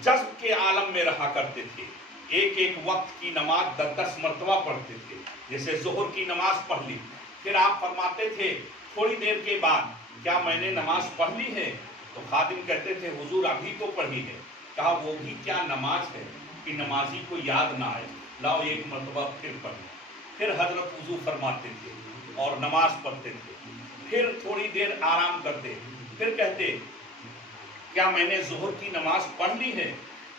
جذب کے عالم میں رہا کرتے تھے، ایک ایک وقت کی نماز 10 مرتبہ پڑھتے تھے. جیسے ظہر کی نماز پڑھ لی, پھر آپ فرماتے تھے تھوڑی دیر کے بعد کیا میں نے نماز پڑھ لی ہے؟ تو خادم کہتے تھے حضور ابھی تو پڑھی ہے. کہا وہ بھی کیا نماز ہے کہ نمازی کو یاد نہ آئے, لاؤ ایک مرتبہ پھر پڑھ. پھر حضرت وضو فرماتے تھے اور نماز پڑھتے تھے. پھر تھوڑی دیر آرام کرتے, پھر کہتے کیا میں نے ظہر کی نماز پڑھ لی ہے؟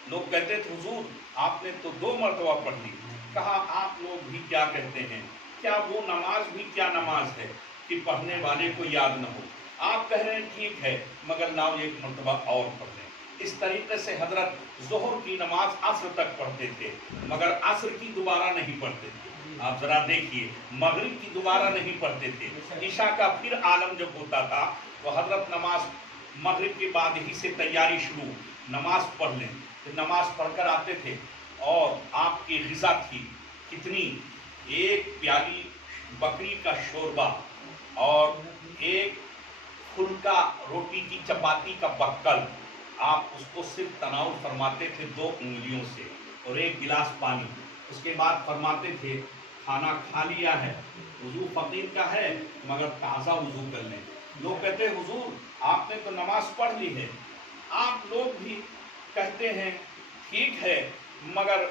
لوگ کہتے تھے حضور آپ نے تو 2 مرتبہ پڑھ لی. کہا آپ لوگ بھی کیا کہتے ہیں, کیا وہ نماز بھی کیا نماز ہے کہ پڑھنے والے کو یاد نہ ہو؟ آپ کہہ رہے ہیں ٹھیک ہے مگر لاؤ ایک مرتبہ اور پڑھ لیں. اس طریقے سے حضرت ظہر کی نماز عصر تک پڑھتے تھے مگر عصر کی دوبارہ نہیں پڑھتے تھے. آپ ذرا دیکھیے, مغرب کی دوبارہ نہیں پڑھتے تھے. عشاء کا پھر عالم جب ہوتا تھا تو حضرت نماز مغرب کے بعد ہی سے تیاری شروع, نماز پڑھ لیں. پھر نماز پڑھ کر آتے تھے اور آپ کی غذا تھی کتنی, ایک پیالی بکری کا شوربہ اور ایک پھلکا روٹی کی چپاتی کا بکل. آپ اس کو صرف تناول فرماتے تھے 2 انگلیوں سے اور ایک گلاس پانی. اس کے بعد فرماتے تھے کھانا کھا لیا ہے, وضو فقیر کا ہے مگر تازہ وضو کر لیں. لوگ کہتے ہیں حضور آپ نے تو نماز پڑھ لی ہے. آپ لوگ بھی کہتے ہیں ٹھیک ہے مگر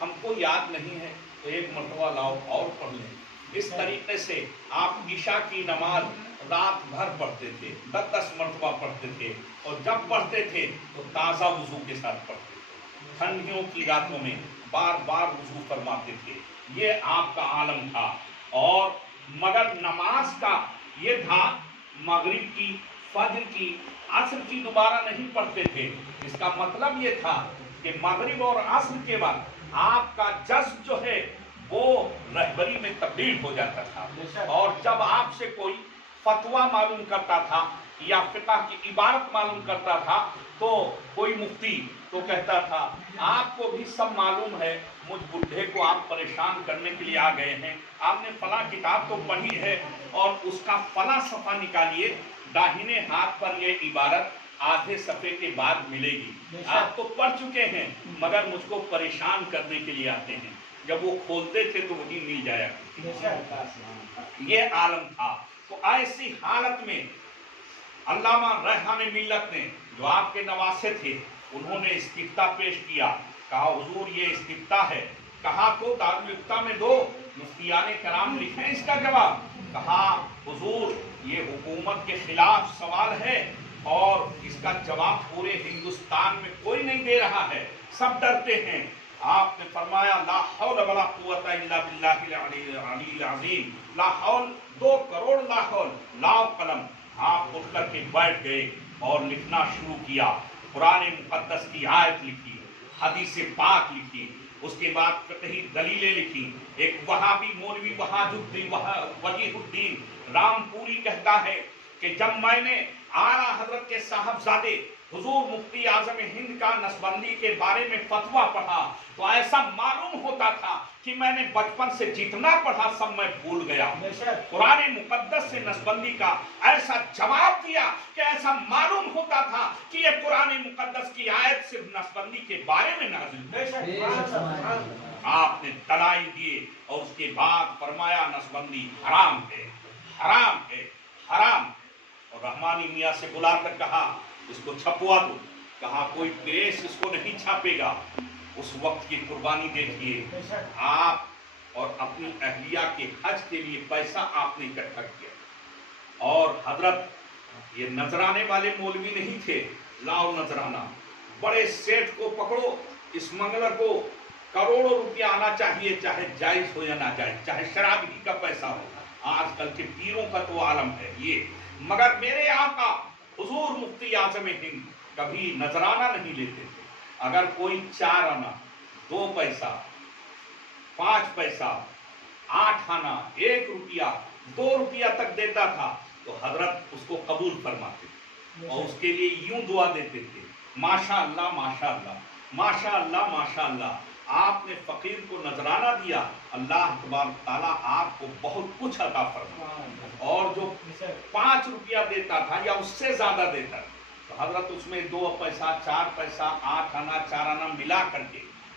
ہم کو یاد نہیں ہے, تو ایک مرتبہ لاؤ اور پڑھ لیں. اس طریقے سے آپ عشاء کی نماز رات بھر پڑھتے تھے, 10 مرتبہ پڑھتے تھے اور جب پڑھتے تھے تو تازہ وضو کے ساتھ پڑھتے تھے. ٹھنڈیوں کی راتوں میں بار بار وضو فرماتے تھے. یہ آپ کا عالم تھا. اور مگر نماز کا یہ تھا مغرب کی, فجر کی, عصر کی دوبارہ نہیں پڑھتے تھے. اس کا مطلب یہ تھا کہ مغرب اور عصر کے بعد آپ کا جذب جو ہے وہ رہبری میں تبدیل ہو جاتا تھا. اور جب آپ سے کوئی فتویٰ معلوم کرتا تھا یا فقہ کی عبارت معلوم کرتا تھا تو کوئی مفتی تو کہتا تھا آپ کو بھی سب معلوم ہے, مجھ بڈھے کو آپ پریشان کرنے کے لیے آ گئے ہیں, آپ نے فلاں کتاب تو پڑھی ہے اور اس کا فلاں صفحہ نکالیے, داہنے ہاتھ پر یہ عبارت آدھے صفحے کے بعد ملے گی. آپ تو پڑھ چکے ہیں مگر مجھ کو پریشان کرنے کے لیے آتے ہیں. جب وہ کھولتے تھے تو وہی مل جایا. یہ عالم تھا. تو ایسی حالت میں علامہ ریحان ملت نے جو آپ کے نواسے تھے انہوں نے استفتاء پیش کیا. کہا حضور یہ استفتاء ہے. کہا تو دارالفتہ میں دو, مفتیان کرام لکھیں اس کا جواب. کہا حضور یہ حکومت کے خلاف سوال ہے اور اس کا جواب پورے ہندوستان میں کوئی نہیں دے رہا ہے, سب ڈرتے ہیں. آپ نے فرمایا لا حول ولا قوت الا باللہ العلی العظیم, لا حول 2 کروڑ لا حول, لاؤ قلم. آپ اٹھ کر کے بیٹھ گئے اور لکھنا شروع کیا. قرآن مقدس کی آیت لکھی, حدیث پاک لکھی, اس کے بعد فقہی دلیلیں لکھی. ایک وہابی مولوی وجیہ الدین رامپوری کہتا ہے کہ جب میں نے اعلیٰ حضرت کے صاحبزادے حضور مفتی اعظم ہند کا نسبندی کے بارے میں فتویٰ پڑھا تو ایسا معلوم ہوتا تھا کہ میں نے بچپن سے جتنا پڑھا سب میں بھول گیا. قرآن مقدس سے نسبندی کا ایسا جواب دیا کہ ایسا معلوم ہوتا تھا کہ یہ قرآن مقدس کی آیت صرف نسبندی کے بارے میں نازل ہے. آپ نے دلائل دیے اور اس کے بعد فرمایا نسبندی حرام ہے, حرام ہے, حرام. اور رحمانی میاں سے بلا کر کہا اس کو چھپوا دو. کہا کوئی پریس اس کو نہیں چھاپے گا. اس وقت کی قربانی دیکھیے, آپ اور اپنی اہلیہ کے حج کے لیے پیسہ آپ نے اکٹھا کیا. اور حضرت یہ نذرانے والے مولوی نہیں تھے, لاؤ نذرانہ, بڑے سیٹ کو پکڑو, اس منگلر کو کروڑوں روپیہ آنا چاہیے, چاہے جائز ہو یا ناجائز, چاہے شراب ہی کا پیسہ ہو. آج کل کے پیروں کا تو عالم ہے یہ. مگر میرے آقا حضور مفتی اعظم ہند کبھی نذرانہ نہیں لیتے تھے. اگر کوئی 4 آنا, 2 پیسہ, 5 پیسہ, 8 آنا, 1 روپیہ, 2 روپیہ تک دیتا تھا تو حضرت اس کو قبول فرماتے تھے اور اس کے لیے یوں دعا دیتے تھے ماشاء اللہ ماشاء اللہ, ماشاء اللہ ماشاء اللہ. آپ نے فقیر کو نذرانہ دیا, اللہ تبارک تعالیٰ آپ کو بہت کچھ عطا فرمایا. اور جو 5 روپیہ دیتا تھا یا اس سے زیادہ دیتا تھا تو حضرت اس میں 2 پیسہ, 4 پیسہ, 8 آنا, 4 آنا ملا کر کے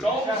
24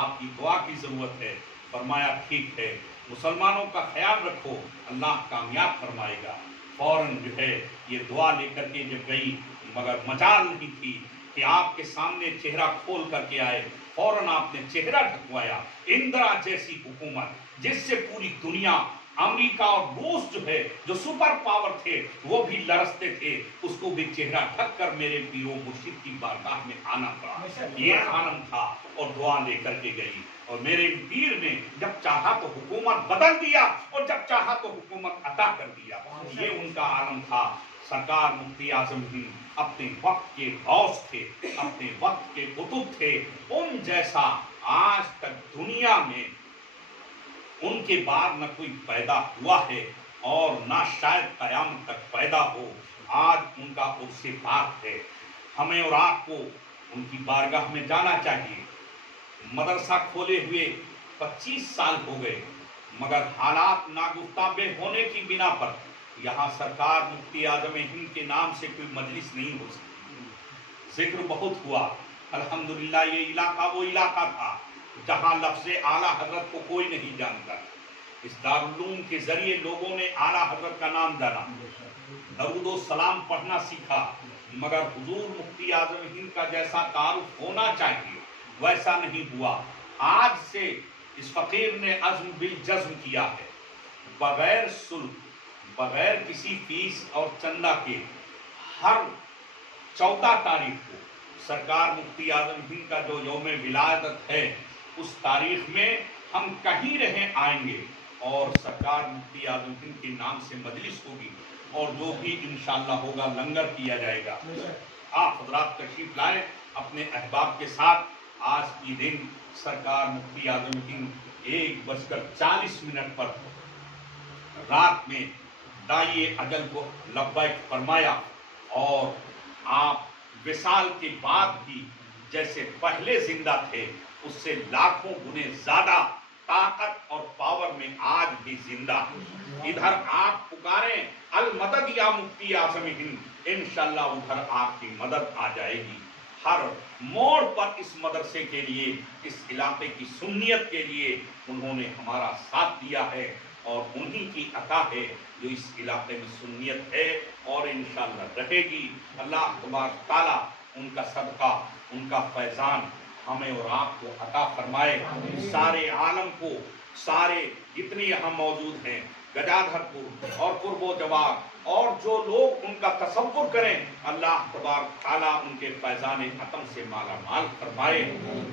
آپ کی دعا کی ضرورت ہے۔ فرمایا ٹھیک ہے، مسلمانوں کا خیال رکھو، اللہ کامیاب فرمائے گا۔ فوراً جو ہے یہ دعا لے کر کے جب گئی، مگر مجال نہیں تھی کہ آپ کے سامنے چہرہ کھول کر کے آئے، فوراً آپ نے چہرہ ڈھکوایا۔ اندرا جیسی حکومت جس سے پوری دنیا، امریکہ اور روس جو ہے جو سپر پاور تھے وہ بھی لرزتے تھے، اس کو بھی چہرہ ڈھک کر میرے پیر و مرشد کی بارگاہ میں آنا پڑا۔ یہ عالم تھا اور دعا لے کر کے گئی، اور میرے پیر نے جب چاہا تو حکومت بدل دیا اور جب چاہا تو حکومت عطا کر دیا۔ یہ ان کا عالم تھا۔ سرکار مفتی اعظم ہند اپنے وقت کے غوث تھے، اپنے وقت کے قطب تھے، ان جیسا آج تک دنیا میں ان کے بعد نہ کوئی پیدا ہوا ہے اور نہ شاید قیامت تک پیدا ہو۔ آج ان کا عرص پاک ہے، ہمیں اور آپ کو ان کی بارگاہ میں جانا چاہیے۔ مدرسہ کھولے ہوئے 25 سال ہو گئے، مگر حالات ناگفتہ ہونے کی بنا پر یہاں سرکار مفتی اعظم ہند کے نام سے کوئی مجلس نہیں ہو سکتی۔ ذکر بہت ہوا، الحمدللہ یہ علاقہ وہ علاقہ تھا جہاں لفظ اعلیٰ حضرت کو کوئی نہیں جانتا۔ اس دارالعلوم کے ذریعے لوگوں نے اعلیٰ حضرت کا نام جانا، درود و سلام پڑھنا سیکھا، مگر حضور مفتی اعظم ہند کا جیسا تعارف ہونا چاہیے ویسا نہیں ہوا۔ آج سے اس فقیر نے عزم بالجزم کیا ہے، بغیر سلک، بغیر کسی فیس اور چندہ کے، ہر 14 تاریخ کو سرکار مفتی اعظم ہند کا جو یوم ولادت ہے، اس تاریخ میں ہم کہیں رہیں آئیں گے اور سرکار مفتی اعظم ہند کے نام سے مجلس ہوگی، اور جو بھی انشاءاللہ ہوگا لنگر کیا جائے گا۔ آپ حضرات تشریف لائیں اپنے احباب کے ساتھ۔ آج کی دن سرکار مفتی اعظم ہند 1:40 پر رات میں داعی اجل کو لبیک فرمایا، اور آپ وصال کے بعد بھی جیسے پہلے زندہ تھے اس سے لاکھوں گنے زیادہ طاقت اور پاور میں آج بھی زندہ ہیں۔ ادھر آپ پکاریں المدد یا مفتی اعظم ہند، انشاءاللہ ادھر آپ کی مدد آ جائے گی۔ ہر موڑ پر اس مدرسے کے لیے، اس علاقے کی سنیت کے لیے انہوں نے ہمارا ساتھ دیا ہے، اور انہی کی عطا ہے جو اس علاقے میں سنیت ہے اور انشاءاللہ رہے گی۔ اللہ تبارک تعالیٰ ان کا صدقہ، ان کا فیضان ہمیں اور آپ کو عطا فرمائے۔ سارے عالم کو، سارے جتنے یہاں موجود ہیں، گجادھر پور اور قرب و جوار اور جو لوگ ان کا تصور کریں، اللہ تبارک تعالیٰ ان کے فیضان عطم سے مالا مال فرمائے،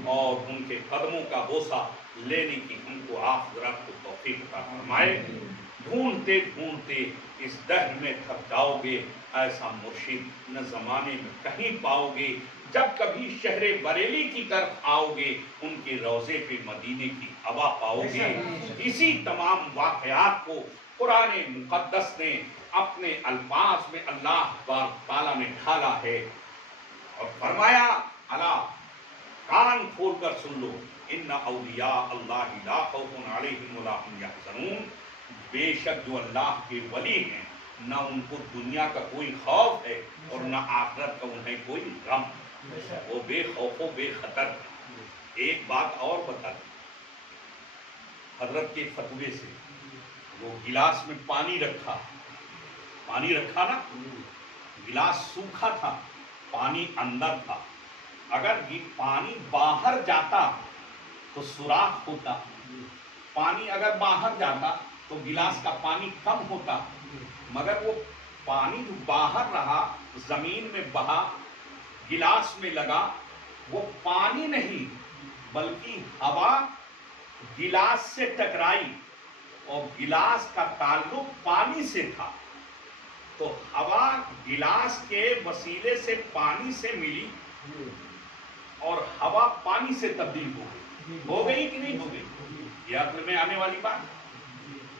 اور ان کے قدموں کا بوسہ لینے کی ہم کو آپ حضرات کو توفیق عطا فرمائے۔ ڈھونڈتے ڈھونڈتے اس دہر میں تھک جاؤ گے، ایسا مرشد نہ زمانے میں کہیں پاؤ گے۔ جب کبھی شہر بریلی کی طرف آؤ گے، ان کے روضے پہ مدینے کی ہوا پاؤ گے۔ اسی تمام واقعات کو قرآن مقدس نے اپنے الفاظ میں اللہ تعالیٰ نے ڈھالا ہے، اور فرمایا الا، کان کھول کر سن لو، ان اولیاء اللہ لا خوف علیہم ولا هم یحزنون، بے شک جو اللہ کے ولی ہیں نہ ان کو دنیا کا کوئی خوف ہے اور نہ آخرت کا انہیں کوئی غم، وہ بے خوف و بے خطر۔ ایک بات اور بتا دیں، حضرت کے فتوے سے وہ گلاس میں پانی رکھا نا، گلاس سوکھا تھا، پانی اندر تھا، اگر یہ پانی باہر جاتا تو سوراخ ہوتا، پانی اگر باہر جاتا تو گلاس کا پانی کم ہوتا، مگر وہ پانی جو باہر رہا، زمین میں بہا، گلاس میں لگا، وہ پانی نہیں بلکہ ہوا گلاس سے ٹکرائی، اور گلاس کا تعلق پانی سے تھا، تو ہوا گلاس کے وسیلے سے پانی سے ملی اور ہوا پانی سے تبدیل ہو گئی کہ نہیں ہو گئی؟ یہ عقل میں آنے والی بات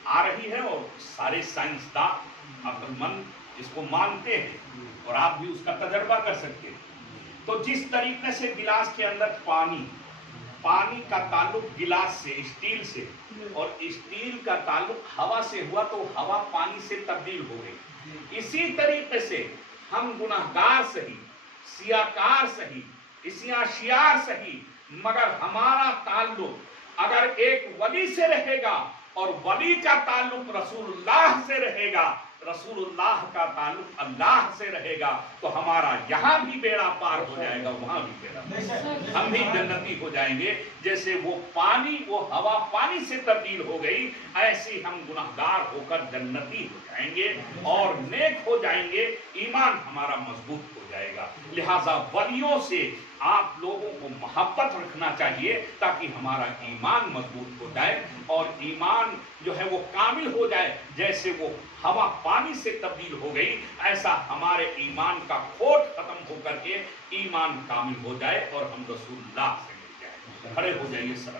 آ رہی ہے، اور سارے سائنسدان عقل مند اس کو مانتے ہیں، اور آپ بھی اس کا تجربہ کر سکتے ہیں۔ تو جس طریقے سے گلاس کے اندر پانی کا تعلق گلاس سے، اسٹیل سے، اور اسٹیل کا تعلق ہوا سے ہوا تو ہوا پانی سے تبدیل ہو گئی، اسی طریقے سے ہم گناہگار سہی، سیاکار سہی، اسیاں شیار سہی، مگر ہمارا تعلق اگر ایک ولی سے رہے گا اور ولی کا تعلق رسول اللہ سے رہے گا، رسول اللہ کا تعلق اللہ سے رہے گا، تو ہمارا یہاں بھی بیڑا پار ہو جائے گا، وہاں بھی بیڑا پار، ہم بھی جنتی ہو جائیں گے۔ جیسے وہ پانی، وہ ہوا پانی سے تبدیل ہو گئی، ایسے ہم گناہگار ہو کر جنتی ہو جائیں گے اور نیک ہو جائیں گے، ایمان ہمارا مضبوط ہو جائے گا۔ لہذا ولیوں سے آپ لوگوں کو محبت رکھنا چاہیے تاکہ ہمارا ایمان مضبوط ہو جائے اور ایمان جو ہے وہ کامل ہو جائے۔ جیسے وہ ہوا پانی سے تبدیل ہو گئی، ایسا ہمارے ایمان کا کھوٹ ختم ہو کر کے ایمان کامل ہو جائے اور ہم رسول اللہ سے مل جائیں۔ کھڑے ہو جائیے سر۔